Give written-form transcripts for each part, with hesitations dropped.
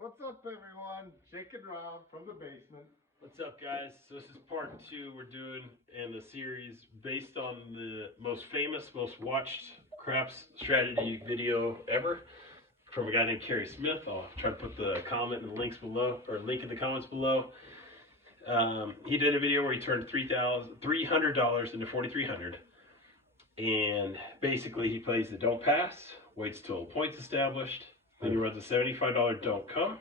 What's up, everyone? Jake and Rob from the basement. What's up, guys? So this is part 2 we're doing in the series based on the most famous, most watched craps strategy video ever from a guy named Kerry Smith. I'll try to put the comment in the links below, or link in the comments below. He did a video where he turned $300 into $4,300, and basically he plays the don't pass, waits till points established, then he runs a $75 don't come.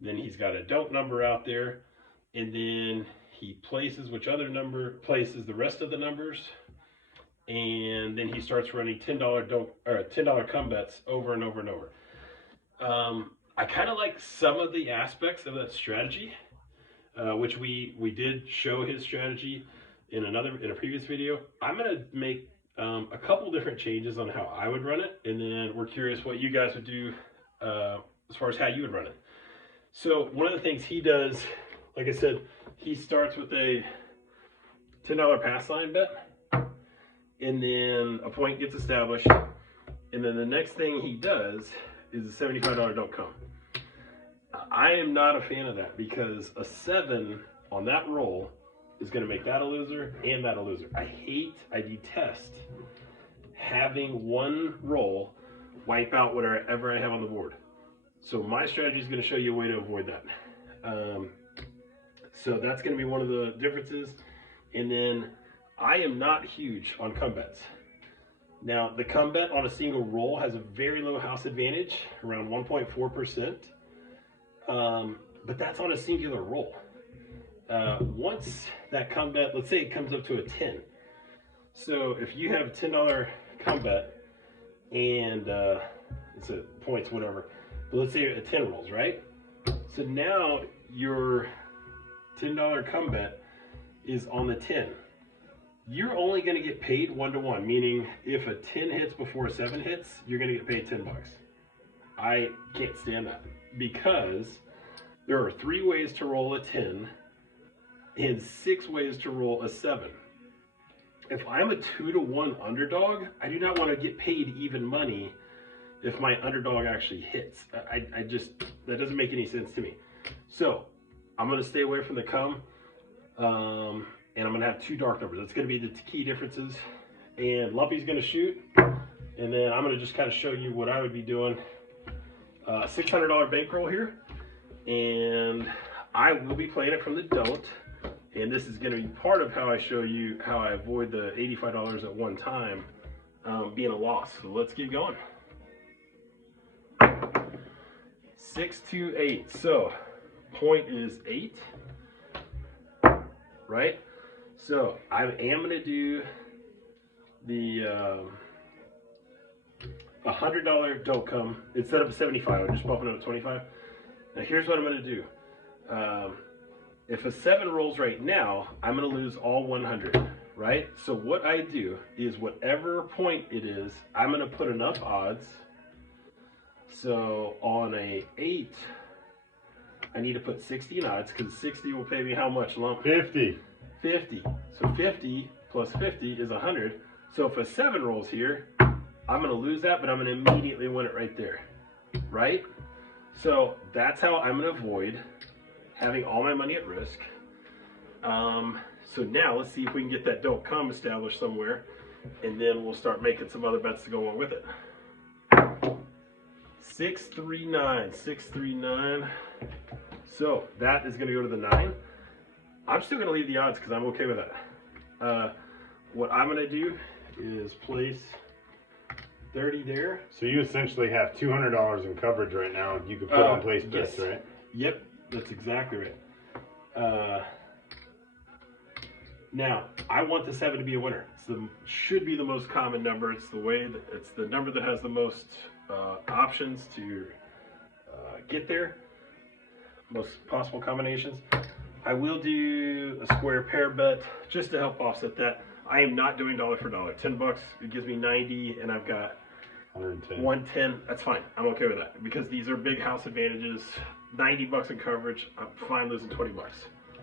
Then he's got a don't number out there, and then he places which other number places the rest of the numbers, and then he starts running $10 don't or $10 come bets over and over and over. I kind of like some of the aspects of that strategy, which we did show his strategy in a previous video. I'm gonna make a couple different changes on how I would run it, and then we're curious what you guys would do as far as how you would run it. So one of the things he does, like I said, he starts with a $10 pass line bet, and then a point gets established, and then the next thing he does is a $75 don't come. I am not a fan of that because a 7 on that roll is going to make that a loser and that a loser. I detest having one roll wipe out whatever I have on the board. So my strategy is going to show you a way to avoid that. So that's going to be one of the differences. And then I am not huge on come bets. Now the come bet on a single roll has a very low house advantage, around 1.4%. But that's on a singular roll. Once that come bet, let's say it comes up to a 10. So if you have a $10 come bet and it's a points, whatever. But let's say a 10 rolls, right? So now your $10 come bet is on the 10. You're only going to get paid 1-to-1, meaning if a 10 hits before a 7 hits, you're going to get paid $10. I can't stand that because there are 3 ways to roll a 10 and 6 ways to roll a 7. If I'm a 2-to-1 underdog, I do not want to get paid even money if my underdog actually hits. I just, that doesn't make any sense to me. So I'm going to stay away from the come, and I'm going to have 2 dark numbers. That's going to be the key differences. And Lumpy's going to shoot, and then I'm going to just kind of show you what I would be doing. $600 bankroll here, and I will be playing it from the don't. And this is going to be part of how I show you how I avoid the $85 at one time being a loss. So let's get going. 6 to 8. So point is 8, right? So I am going to do the $100 don't come instead of a 75. I'm just bumping it up to 25. Now here's what I'm going to do. If a 7 rolls right now, I'm going to lose all 100, right? So what I do is whatever point it is, I'm going to put enough odds. So on a 8, I need to put 60 in odds because 60 will pay me how much, Lump? 50. 50. So 50 plus 50 is 100. So if a 7 rolls here, I'm going to lose that, but I'm going to immediately win it right there, right? So that's how I'm going to avoid having all my money at risk. So now let's see if we can get that don't come established somewhere, and then we'll start making some other bets to go along with it. 639, 639. So that is going to go to the 9. I'm still going to leave the odds because I'm okay with that. What I'm going to do is place 30 there. So you essentially have $200 in coverage right now. You could put on place bets, yes. right? Yep, that's exactly right. Now I want the 7 to be a winner. Should be the most common number. It's the number that has the most options to get there, most possible combinations. I will do a square pair bet just to help offset that. I am not doing dollar for dollar. $10, it gives me 90, and I've got 110. That's fine. I'm okay with that because these are big house advantages. $90 in coverage. I'm fine losing $20.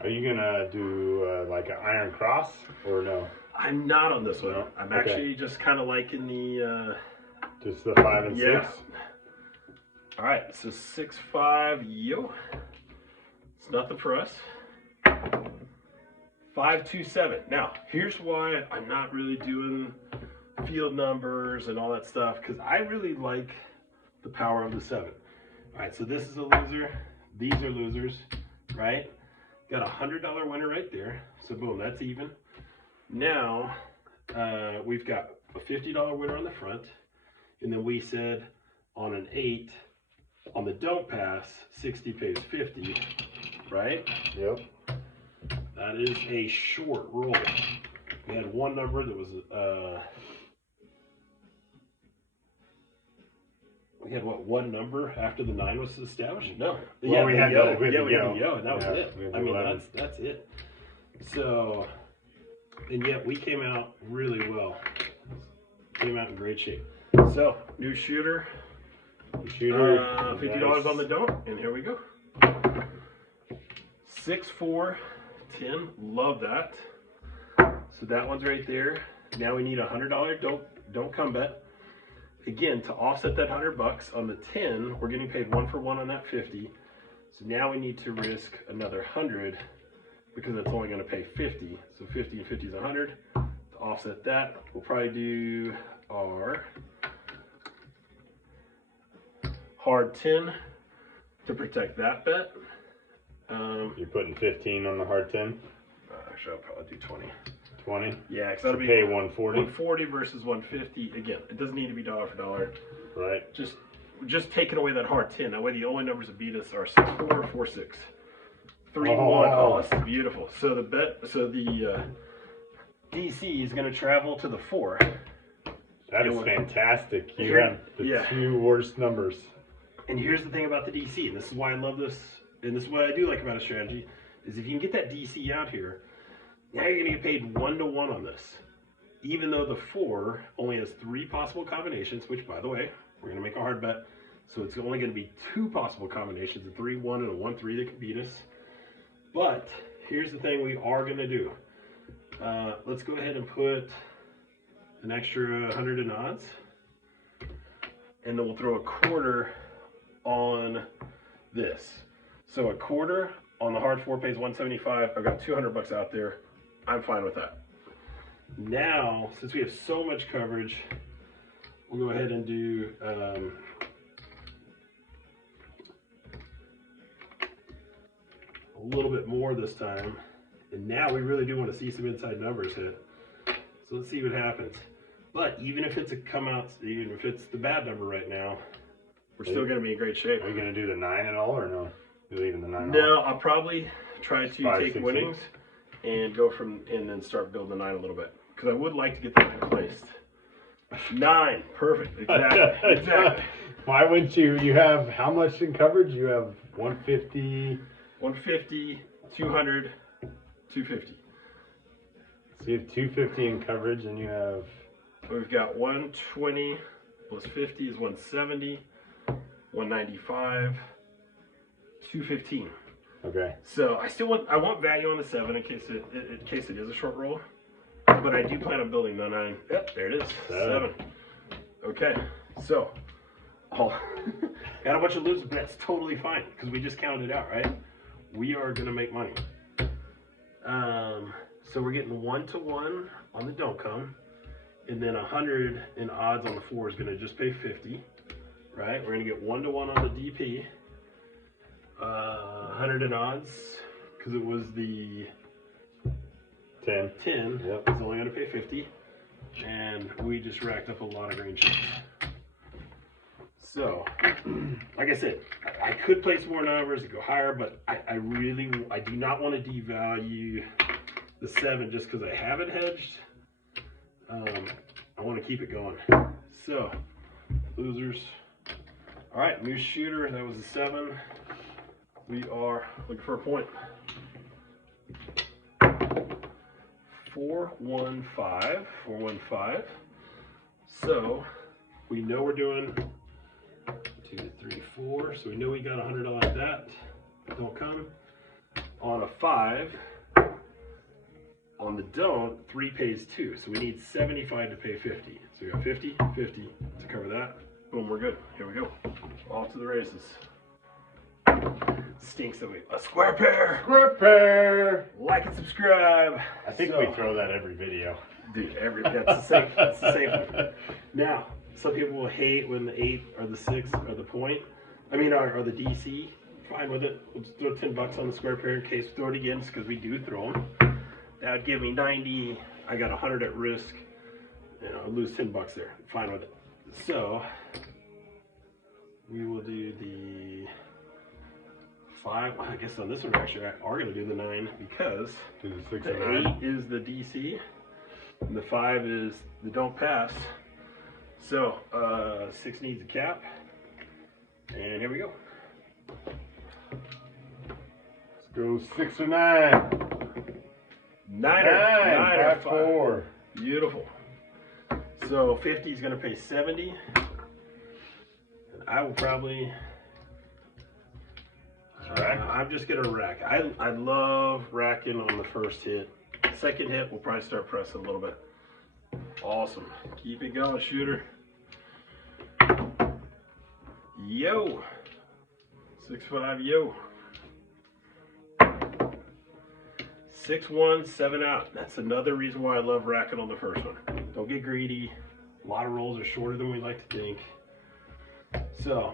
Are you gonna do like an iron cross or no? I'm not on this one. No? I'm Okay. actually just kind of liking the Just the 5 and yeah. 6. All right, so 6-5, yo. It's nothing for us. 5-2-7. Now, here's why I'm not really doing field numbers and all that stuff, because I really like the power of the 7. All right, so this is a loser. These are losers, right? Got a $100 winner right there. So boom, that's even. Now, we've got a $50 winner on the front. And then we said on an 8, on the don't pass, 60 pays 50, right? Yep. That is a short roll. We had one number that was, we had what, one number after the 9 was established? No. Well, we had yo. the Yeah, we had yo. the yo, and that was it. we had I the mean, 11. that's it. So, and yet we came out really well. Came out in great shape. So, new shooter. Shooter. $50 on the don't, and here we go. 6-4, 10. Love that. So that one's right there. Now we need a $100 don't come bet. Again, to offset that $100 on the 10, we're getting paid 1 for 1 on that 50. So now we need to risk another 100 because it's only going to pay 50. So 50 and 50 is 100. To offset that, we'll probably do our hard 10 to protect that bet. You're putting 15 on the hard 10? Actually, I'll probably do 20. 20? Yeah, because that'll be pay 140. 140 versus 150. Again, it doesn't need to be dollar for dollar. Right. Just taking away that hard 10. That way the only numbers that beat us are 6-4, 4-6. 3-1. Oh, this is beautiful. So the DC is going to travel to the 4. That is fantastic. You Here- have the yeah. 2 worst numbers. And here's the thing about the DC, and this is why I love this, and this is what I do like about a strategy, is if you can get that DC out here, now you're going to get paid 1-to-1 on this. Even though the 4 only has 3 possible combinations, which, by the way, we're going to make a hard bet, so it's only going to be 2 possible combinations, a 3-1 and a 1-3 that can beat us. But here's the thing we are going to do. Let's go ahead and put an extra 100 in odds, and then we'll throw a quarter on this. So a quarter on the hard 4 pays 175. I've got $200 out there. I'm fine with that. Now, since we have so much coverage, we'll go ahead and do a little bit more this time. And now we really do want to see some inside numbers hit. So let's see what happens. But even if it's even if it's the bad number right now, we're still going to be in great shape. Are you going to do the 9 at all, or no? You're leaving the 9 No, I'll probably try to 5, take 6, winnings and go and then start building the 9 a little bit. Because I would like to get that placed. 9, perfect, exactly, exactly. Why wouldn't you? You have how much in coverage? You have 150. 150, 200, 250. So you have 250 in coverage, and you have. We've got 120 plus 50 is 170, 195, 215. Okay. So I want value on the 7 in case it is a short roll, but I do plan on building the 9. Yep, there it is. 7. Okay, so got a bunch of losers, but that's totally fine because we just counted it out, right? We are gonna make money. So we're getting 1-to-1 on the don't come, and then 100 in odds on the 4 is gonna just pay 50, right? We're gonna get 1-to-1 on the DP. 100 in odds because it was the 10. 10. Yep. It's only going to pay 50, and we just racked up a lot of green chips. So, like I said, I could place more numbers to go higher, but I do not want to devalue the 7 just because I have it hedged. I want to keep it going. So, losers. All right, new shooter. That was a 7. We are looking for a point. 415. So we know we're doing 2, 3, 4. So we know we got $100 that. Don't come. On a 5, on the don't, 3 pays 2. So we need 75 to pay 50. So we got 50, 50 to cover that. Boom, we're good. Here we go. Off to the races. Stinks that we a square pair. Square pair. Like and subscribe. I think we throw that every video. Dude, that's the same one. Now, some people will hate when the 8 or the 6 or the point. I mean, or the DC. Fine with it. We'll just throw $10 on the square pair in case we throw it again, just because we do throw them. That would give me 90. I got 100 at risk. You know, I'll lose $10 there. Fine with it. So we will do the 5. Well, I guess on this one actually are going to do the 9 because Do the 6 the and 9. 8 is the DC and the 5 is the don't pass. So 6 needs a cap, and here we go. Let's go 6 or 9. 9 or 5. 4. Beautiful. So 50 is going to pay 70. And I will probably. I'm just going to rack. I love racking on the first hit. Second hit, we'll probably start pressing a little bit. Awesome. Keep it going, shooter. Yo. 6-5, yo. 6-1, 7 out. That's another reason why I love racking on the first one. Don't get greedy. A lot of rolls are shorter than we like to think. So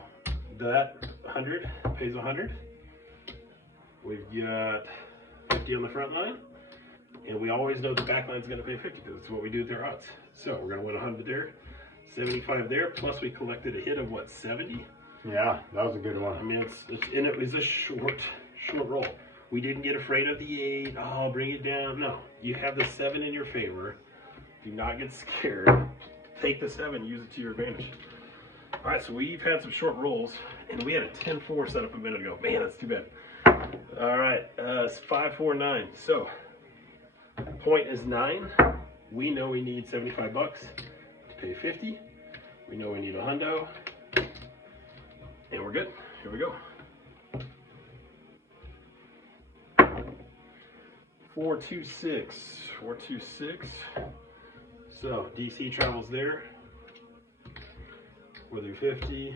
that 100 pays 100. We've got 50 on the front line, and we always know the back line's going to pay 50 because it's what we do with their odds. So we're going to win 100 there, 75 there. Plus we collected a hit of what, 70? Yeah, that was a good one. I mean, it was a short roll. We didn't get afraid of the 8. Oh, bring it down. No, you have the 7 in your favor. Do not get scared. Take the 7, use it to your advantage. All right, so we've had some short rolls, and we had a 10-4 set up a minute ago. Man, that's too bad. All right, it's 5-4-9. So point is 9. We know we need $75 to pay 50. We know we need a hundo, and we're good. Here we go. 4-2-6. 4-2-6. So DC travels there. We'll do 50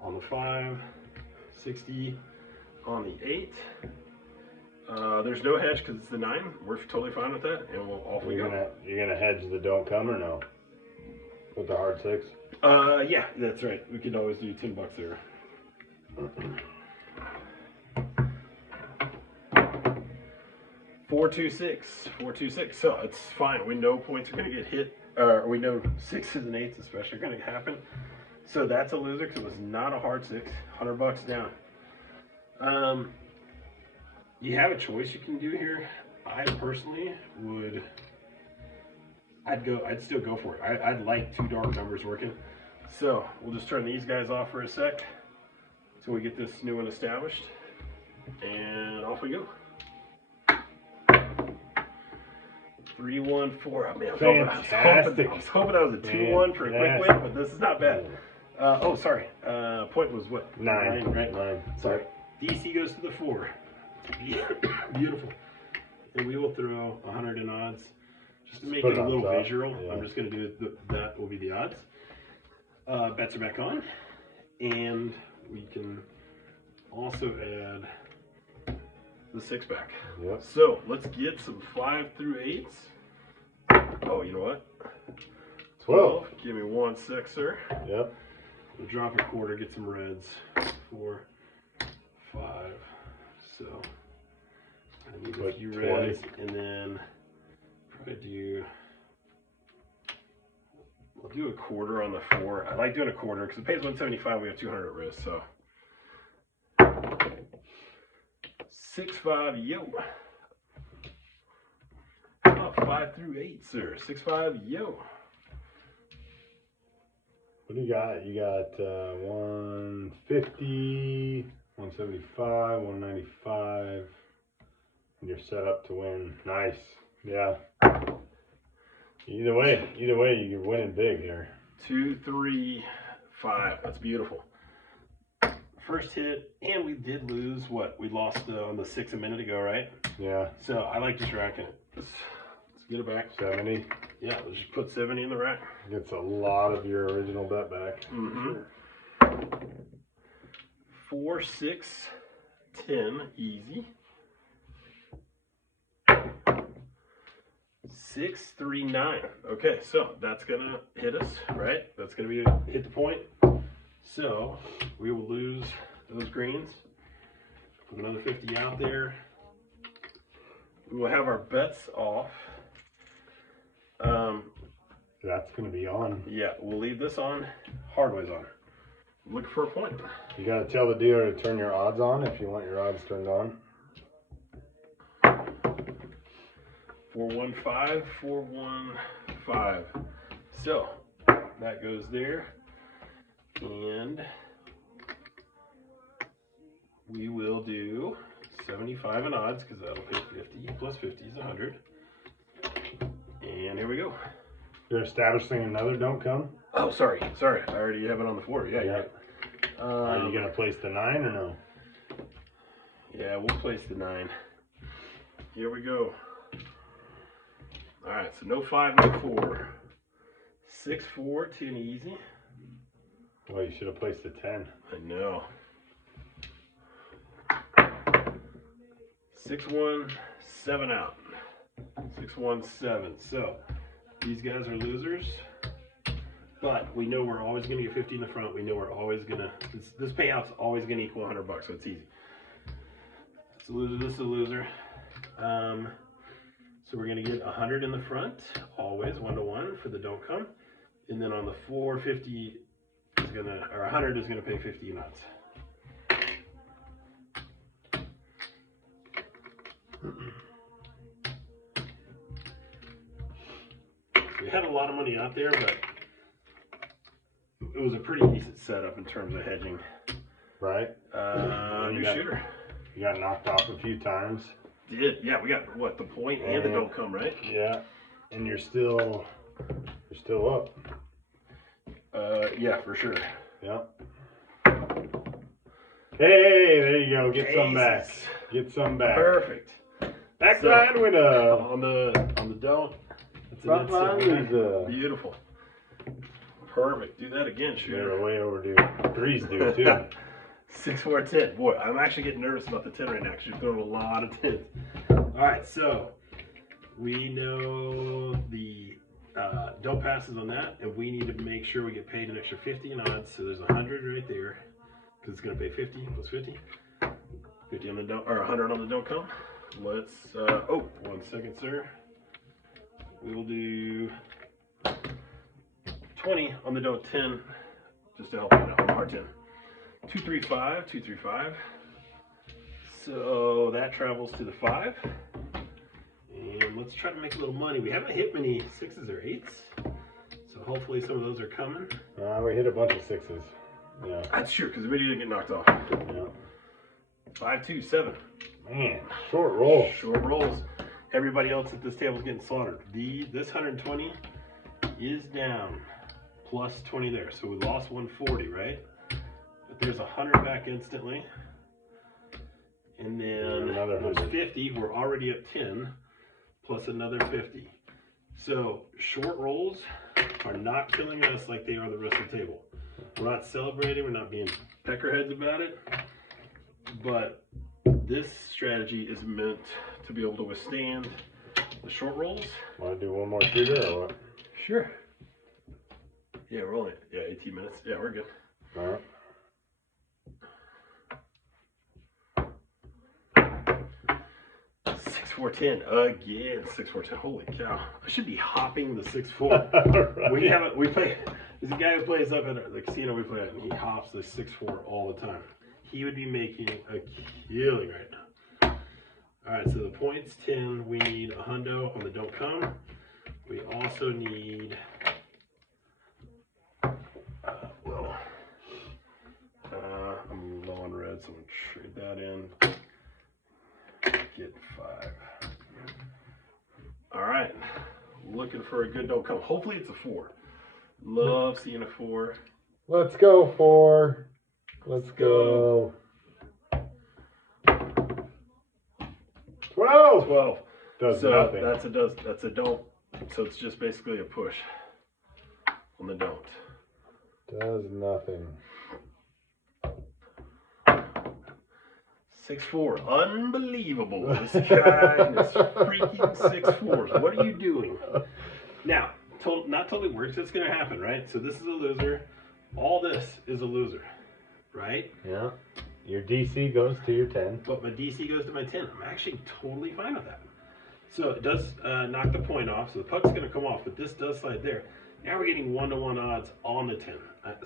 on the 5, 60 on the 8. There's no hedge because it's the 9. We're totally fine with that, and we'll off we go. You're gonna hedge the don't come or no? With the hard 6? Yeah, that's right. We could always do $10 there. 4-2-6. 4-2-6. So it's fine. We know points are going to get hit. We know 6s and 8s especially are going to happen. So that's a loser because it was not a hard 6. $100 down. You have a choice you can do here. I personally would. I'd still go for it. I'd like 2 dark numbers working. So we'll just turn these guys off for a sec until we get this new one established, and off we go. 3-1-4. Oh, man, I was hoping I was a 2-1 for a quick win, but this is not bad. Oh, sorry. Point was what? 9, right? 9. Sorry. DC goes to the 4. Beautiful. And we will throw 100 in odds. Just to make it a little visual, yeah. I'm just going to do that will be the odds. Bets are back on. And we can also add the 6 back. Yep. So let's get some 5 through 8s. Oh, you know what? 12. Give me 1 sec, sir. Yep. We'll drop a quarter, get some reds. 4, 5. So I need a few reds, and then probably we'll do a quarter on the 4. I like doing a quarter because it pays 175. We have 200 at risk, so 6-5, yo. How about 5 through 8, sir? 6-5, yo. What do you got? You got 150, 175, 195. And you're set up to win. Nice. Yeah. Either way, you're winning big here. 2, 3, 5. That's beautiful. First hit, and we did lose what? We lost on the 6 a minute ago, right? Yeah. So I like just racking it. Let's get it back. 70. Yeah, let's just put 70 in the rack. Gets a lot of your original bet back. Mm-hmm. 4, 6, 10, easy. 6, 3, 9. Okay, so that's gonna hit us, right? That's gonna be hit the point. So we will lose those greens. Put another 50 out there. We will have our bets off. That's gonna be on. Yeah, we'll leave this on. Hardway's on. Look for a point. You gotta tell the dealer to turn your odds on if you want your odds turned on. 415, 415. So that goes there, and we will do 75 in odds because that'll pay 50 plus 50 is 100. And here we go. You're establishing another don't come? Oh, sorry. I already have it on the floor. Yeah, Yeah. Are you right. gonna place the 9 or no? Yeah, we'll place the 9. Here we go. All right, so no 5, no 4. 6, 4, 10 easy. Well, you should have placed the 10. I know. 6, 1, 7 out. 6, 1, 7. So these guys are losers, but we know we're always going to get 50 in the front. We know we're always going to, this payout's always going to equal $100, so it's easy. It's a loser, this is a loser. So we're going to get 100 in the front, always 1 to 1 for the don't come. And then on the 450 is going to, or 100 is going to pay 50 knots. We had a lot of money out there, but it was a pretty decent setup in terms of hedging. Right? New shooter. You got knocked off a few times. Did, yeah, we got what, the point and the don't come, right? Yeah. And you're still up. Yeah, for sure. Yep. Hey, there you go. Get some back. Jesus. Get some back. Perfect. Backside winner. On the don't. That's Front line is beautiful. Perfect. Do that again, They're shooter. way overdue. Threes do too. 6, 4, 10. Boy, I'm actually getting nervous about the 10 right now because you're throwing a lot of 10s. All right, so we know the don't passes on that, and we need to make sure we get paid an extra 50 in odds. So there's 100 right there because it's going to pay 50 plus 50. 50 on the don't, or 100 on the don't come. Let's, oh, 1 second, sir. We'll do 20 on the don't 10 just to help you out. Our 10. 235, 235. So that travels to the 5. And let's try to make a little money. We haven't hit many 6s or 8s. So hopefully some of those are coming. We hit a bunch of 6s. Yeah. That's true, because the video didn't get knocked off. Yeah. 5, 2, 7. Man, short roll. Short rolls. Everybody else at this table is getting slaughtered. This 120 is down. Plus 20 there. So we lost 140, right? But there's 100 back instantly. And then another there's 100. 50. We're already up 10. Plus another 50. So short rolls are not killing us like they are the rest of the table. We're not celebrating. We're not being peckerheads about it. But this strategy is meant to be able to withstand the short rolls. Want to do one more shooter or what? Sure. Yeah, we're only 18 minutes. Yeah, we're good. All right. 6, 4, 10 again. 6, 4, 10. Holy cow! I should be hopping the 6, 4. Right. We haven't. We play. There's a guy who plays up at the casino we play at, and he hops the 6, 4 all the time. He would be making a killing right now. All right, so the points 10. We need a hundo on the don't come. We also need. I'm low on red, so I'm gonna trade that in. Get 5. All right, looking for a good don't come. Hopefully it's a 4. Love seeing a 4. Let's go 4. Let's go. 12. 12. Does So nothing. that's a don't. So it's just basically a push on the don't. Does nothing. 6'4", unbelievable. This guy and his freaking 6'4s. What are you doing? Now, not totally works. It's going to happen, right? So this is a loser. All this is a loser, right? Yeah. Your DC goes to your 10. But my DC goes to my 10. I'm actually totally fine with that. So it does knock the point off. So the puck's going to come off, but this does slide there. Now we're getting 1-to-1 odds on the 10.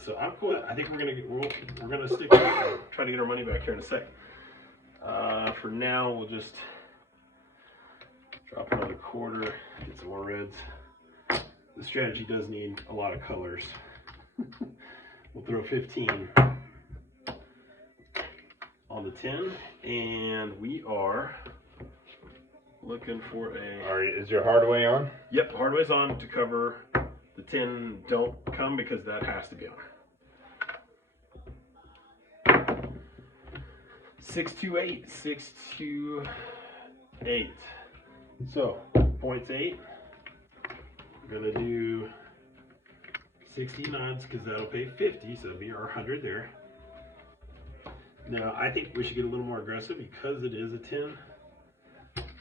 So I'm cool. I think we're gonna stick with it. Try to get our money back here in a sec. For now, we'll just drop another quarter, get some more reds. The strategy does need a lot of colors. We'll throw 15 on the 10, and we are looking for a... All right, is your hardway on? Yep, hardway's on to cover the 10 don't come because that has to be on. 628, 628. So, points 8. We're gonna do 16 odds because that'll pay 50, so it'll be our 100 there. Now, I think we should get a little more aggressive because it is a 10.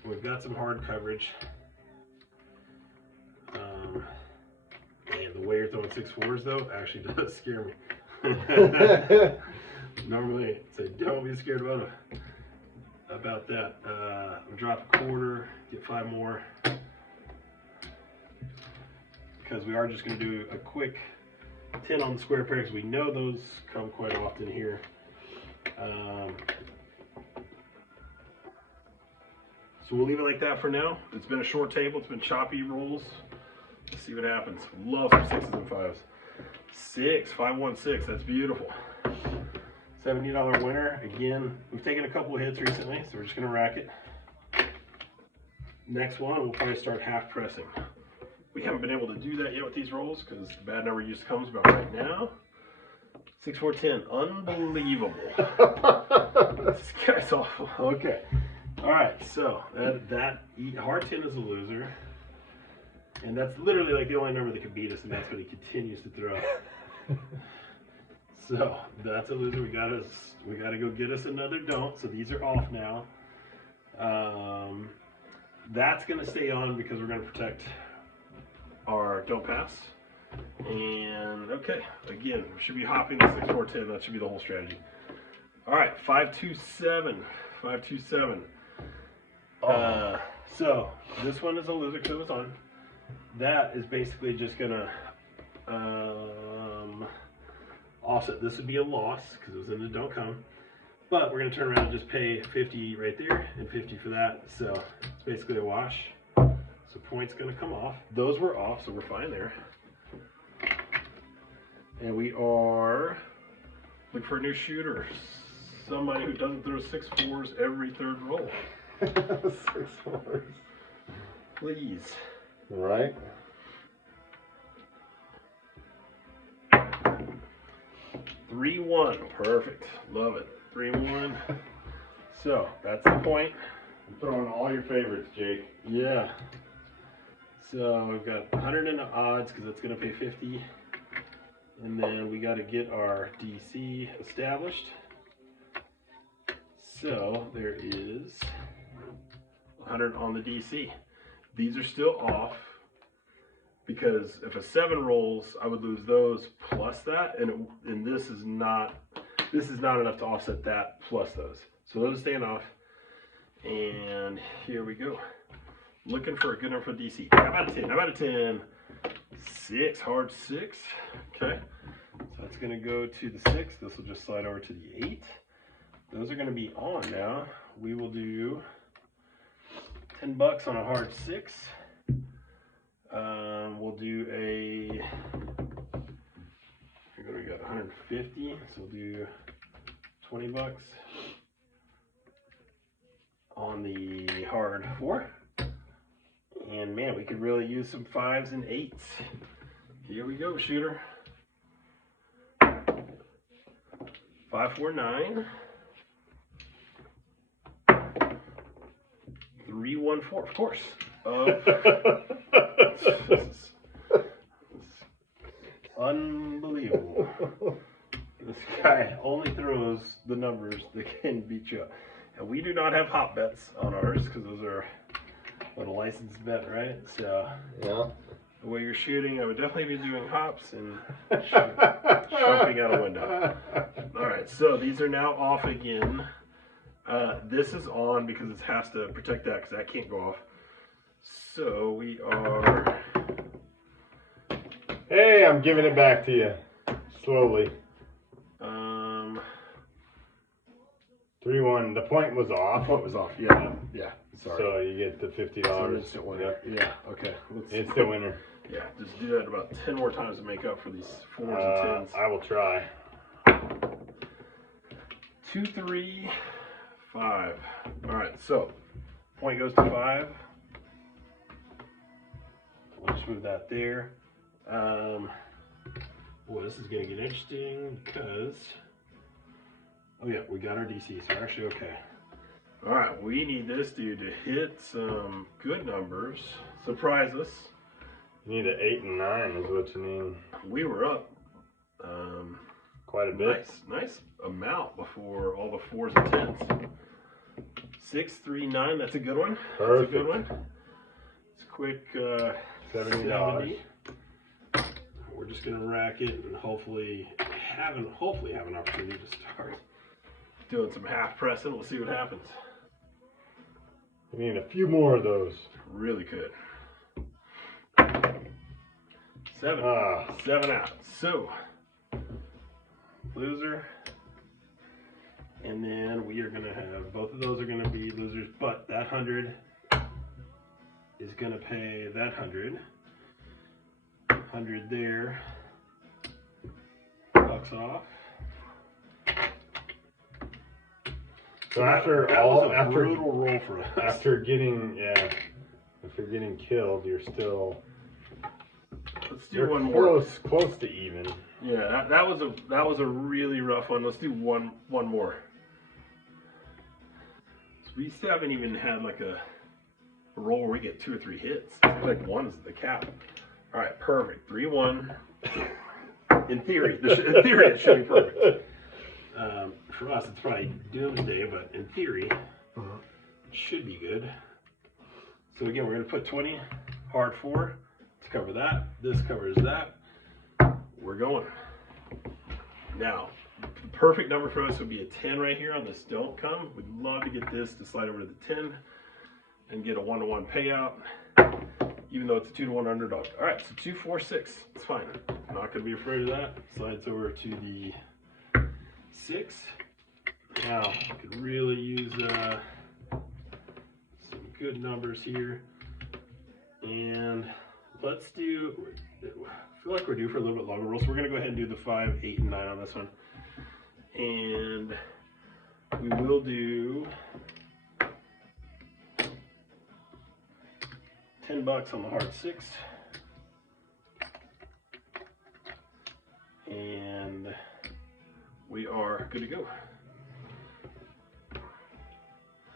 We've got some hard coverage. And the way you're throwing 6'4s though actually does scare me. Normally, I'd say don't be scared about that. I'll drop a quarter, get 5 more. Because we are just going to do a quick 10 on the square pair because we know those come quite often here. So we'll leave it like that for now. It's been a short table. It's been choppy rolls. Let's see what happens. Love some 6s and 5s. 6, 5, 1, 6. That's beautiful. $70 winner. Again, we've taken a couple of hits recently, so we're just going to rack it. Next one, we'll probably start half pressing. We haven't been able to do that yet with these rolls because the bad number usually comes about right now. 6, 4, 10. Unbelievable. This guy's awful. Okay. All right, so that hard 10 is a loser. And that's literally like the only number that could beat us, and that's what he continues to throw. So that's a loser. We gotta go get us another don't. So these are off now. That's gonna stay on because we're gonna protect our don't pass. And okay, again, we should be hopping the 6, 4, 10. That should be the whole strategy. All right, 5, 2, 7. 5, 2, 7. So this one is a loser because it was on. That is basically just gonna offset. This would be a loss because it was in the don't come. But we're gonna turn around and just pay 50 right there and 50 for that. So it's basically a wash. So points gonna come off. Those were off, so we're fine there. And we are looking for a new shooter. Somebody who doesn't throw 6-4s every third roll. 6-4s. Please. All right. 3-1. Perfect. Love it. 3-1. So that's the point. I'm throwing all your favorites, Jake. Yeah. So we've got 100 in the odds because it's going to pay 50. And then we got to get our DC established. So there is 100 on the DC. These are still off because if a 7 rolls, I would lose those plus that, and this is not enough to offset that plus those. So those are staying off. And here we go. Looking for a good number for DC. How about a 10? How about a 10? 6, hard 6. Okay. So that's going to go to the 6. This will just slide over to the 8. Those are going to be on now. We will do $10 on a hard 6. We'll do a, what do we got, 150. So we'll do $20 on the hard 4. And man, we could really use some 5s and 8s. Here we go, shooter. 5, 4, 9. 3, 1, 4, of course. of this is unbelievable. This guy only throws the numbers that can beat you up. And we do not have hop bets on ours because those are what a licensed bet, right? So Yeah. the way you're shooting, I would definitely be doing hops and jumping out a window. All right, so these are now off again. This is on because it has to protect that because that can't go off. So we are. Hey, I'm giving it back to you slowly. 3-1. The point was off. What was off? Yeah, yeah. Sorry. So you get the $50. Instant winner. Yeah. Okay. It's the winner. Yeah. Just do that about 10 more times to make up for these 4s and 10s. I will try. 2, 3, 5. All right. So point goes to 5. We'll just move that there. Boy, this is gonna get interesting because. Oh yeah, we got our DC, so we're actually okay. All right, we need this dude to hit some good numbers, surprise us. You need an 8 and 9 is what you need. We were up Quite a bit. nice amount before all the 4s and 10s. 6, 3, 9, that's a good one. Perfect. That's a good one. It's a quick $70. We're just gonna rack it and hopefully have an opportunity to start doing some half pressing. We'll see what happens. We need a few more of those. Really could. 7. Ah. 7 out. So loser. And then we are gonna have both of those are gonna be losers, but that 100 is gonna pay that 100. 100 there. Bucks off. So after that all, was a brutal roll for us. after getting killed, you're still Let's do one more. close to even. Yeah, that was a really rough one. Let's do one more. So we still haven't even had like a roll where we get 2 or 3 hits. It's like 1's the cap. All right, perfect. 3-1. In theory, it should be perfect. For us, it's probably doomsday, but in theory, it should be good. So again, we're going to put 20, hard 4 to cover that. This covers that. We're going. Now, the perfect number for us would be a 10 right here on this don't come. We'd love to get this to slide over to the 10 and get a 1-to-1 payout, even though it's a 2-to-1 underdog. All right, so 2, 4, 6. It's fine. I'm not going to be afraid of that. Slides over to the 6. Now, I could really use some good numbers here. And let's do, I feel like we're due for a little bit longer roll, so we're going to go ahead and do the 5, 8, and 9 on this one. And we will do $10 on the hard 6. And we are good to go.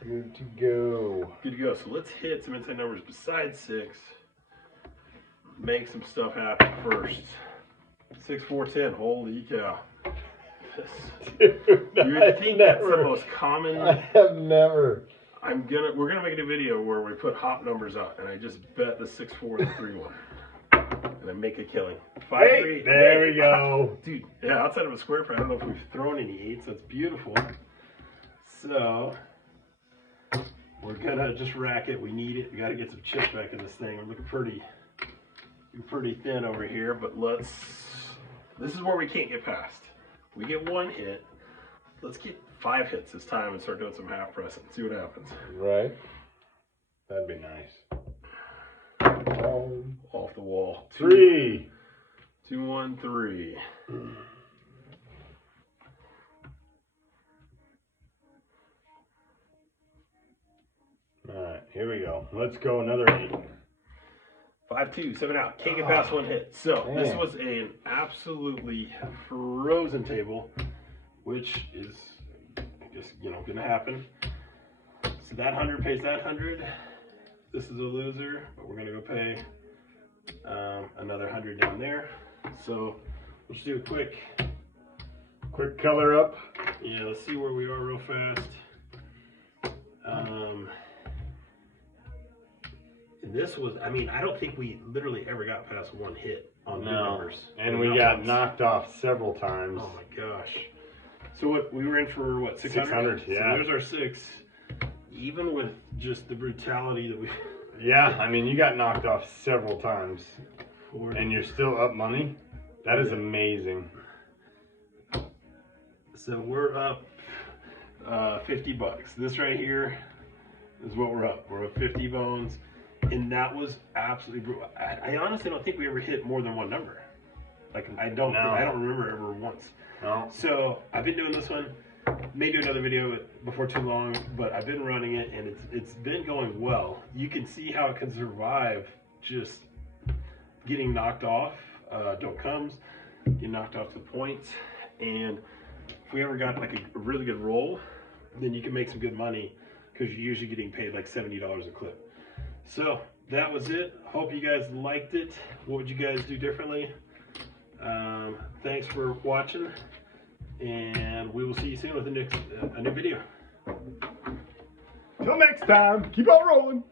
Good to go. Good to go. So let's hit some inside numbers besides 6. Make some stuff happen first. 6, 4, 10. Holy cow. Dude, You would think that's the most common. I have never. We're gonna make a video where we put hop numbers out, and I just bet the 6, 4, and the 3, 1, and I make a killing. 5, Hey, 3. there we go. Dude, yeah. Outside of a square pair, I don't know if we've thrown any 8s. That's beautiful. So we're gonna just rack it. We need it. We gotta get some chips back in this thing. We're looking pretty thin over here, but this is where we can't get past. We get 1 hit. Let's get 5 hits this time and start doing some half pressing. See what happens. Right. That'd be nice. Off the wall. 3. 2, 1, 3. All right, here we go. Let's go another 8. 5, 2, 7 out. Can't get past 1 hit. So Man. this was an absolutely frozen table, which is just gonna happen. So that 100 pays that 100. this is a loser, but we're gonna go pay another 100 down there. So we'll just do a quick color up. Yeah, let's see where we are real fast. This was, I mean, I don't think we literally ever got past one hit on the numbers. And we got knocked off several times. Oh my gosh. So what, we were in for what, 600? 600, yeah. So there's our 6. Even with just the brutality that we... Yeah, I mean, you got knocked off several times. 40. And you're still up money? That is amazing. So we're up 50 bucks. This right here is what we're up. We're up 50 bones. And that was absolutely brutal. I honestly don't think we ever hit more than one number. Like, I don't remember ever once. No. So I've been doing this one. May do another video before too long, but I've been running it and it's been going well. You can see how it can survive just getting knocked off. Don't comes, getting knocked off the points, and if we ever got like a really good roll, then you can make some good money because you're usually getting paid like $70 a clip. So that was it. Hope you guys liked it. What would you guys do differently? Thanks for watching, and we will see you soon with a new video. Till next time, keep on rolling.